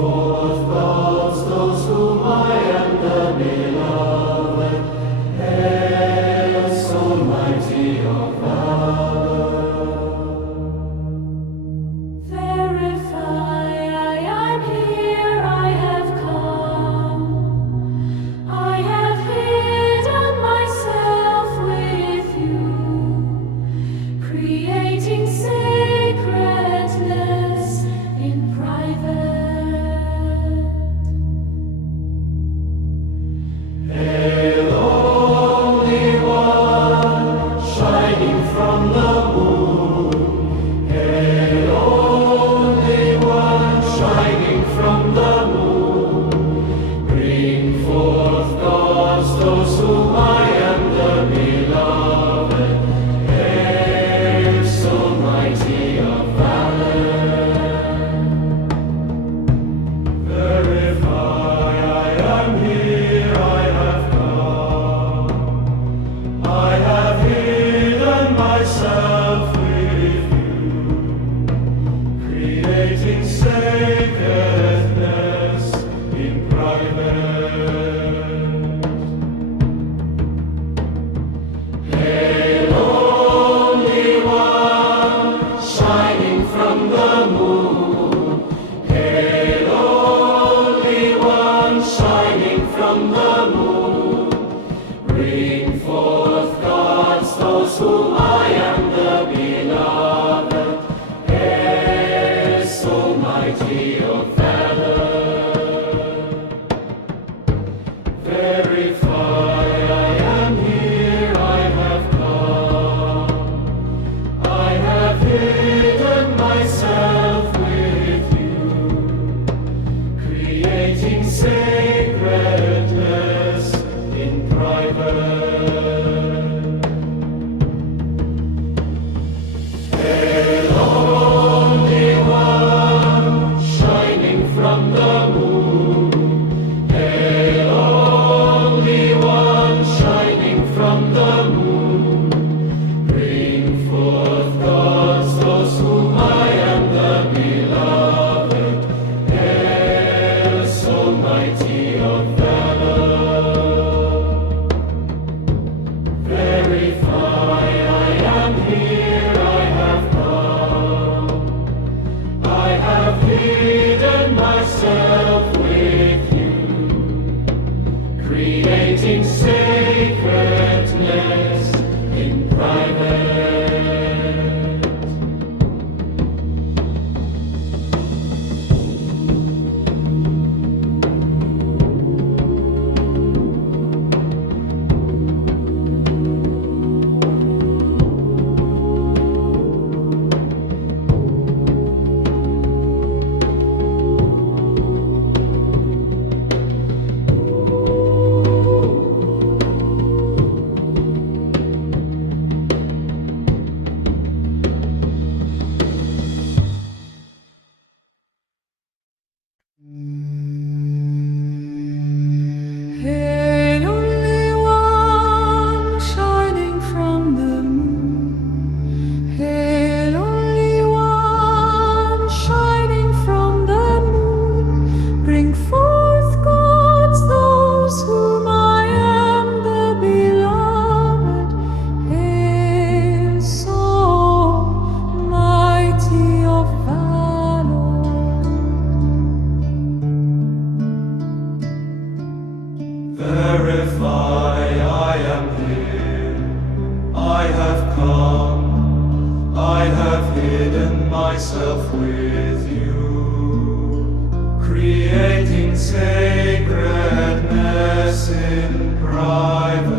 forth God's those whom I am the beloved, hail, so mighty of valor. Verify, I am here, I have come. I have hidden myself with you, creating sacredness in private. Hail, Holy One, shining from the moon. Hail, Holy One, shining from the moon. Bring forth God's those whom I am the beloved. Hail, so mighty of valor. Verify, I am here, I have come. I have hidden myself with you, creating sacredness in private. Hail, Holy One, shining from the moon. Hail, Holy One, shining from the moon. Bring forth God's those whom I am the beloved. Hail, so mighty of valor. Verify, I am here, I have come. I have hidden myself with you, creating sacredness in private. Hail, Holy One, shining from the moon. Hail, Holy One, shining from the moon. Bring forth God's those whom I am the beloved. Hail, so mighty of valor. Verify, I am here, I have come. I have hidden myself with you, creating sacredness in private. Hail, Holy One, shining from the moon. Hail, Holy One, shining from the moon. Bring forth God's those whom I am the beloved. Hail, so mighty of valor. Verify, I am here, I have come, I have hidden myself with you, creating sacredness in private.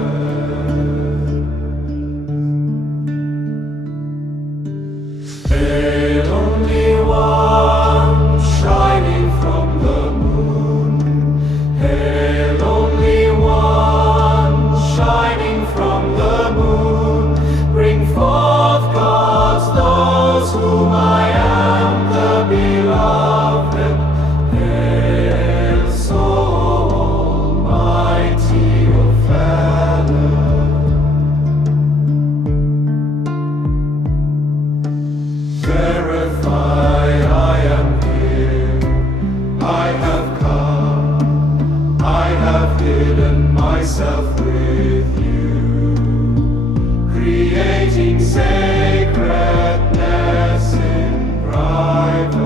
Hail, Only One, shining from the moon. Hail, Only One, shining from the moon. Bring forth God's those whom I am the beloved. Hail, so mighty of valor. I have come, I have hidden myself with you, creating sacredness in private.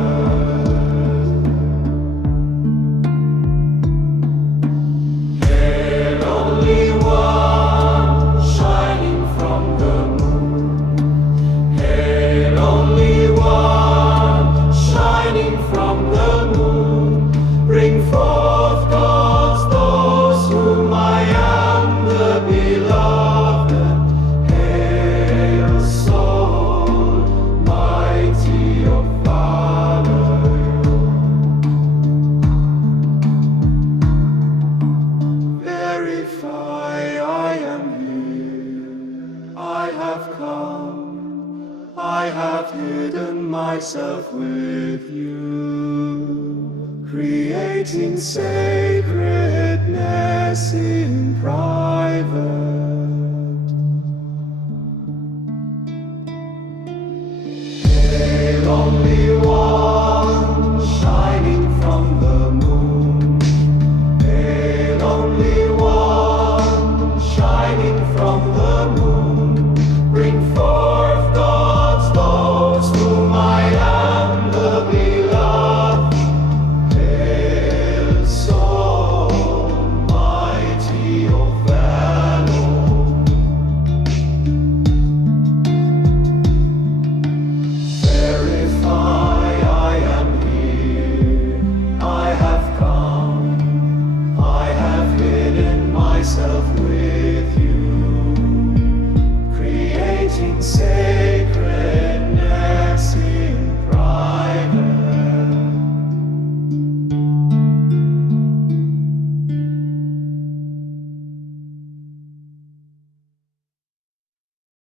Hail, only one, shining from the moon. Hail, only one, shining from the moon. Bring forth God's those whom I am, the beloved. Hail, soul, mighty of valor. Verify I am here, I have come, I have hidden myself with you, creating sacredness in private.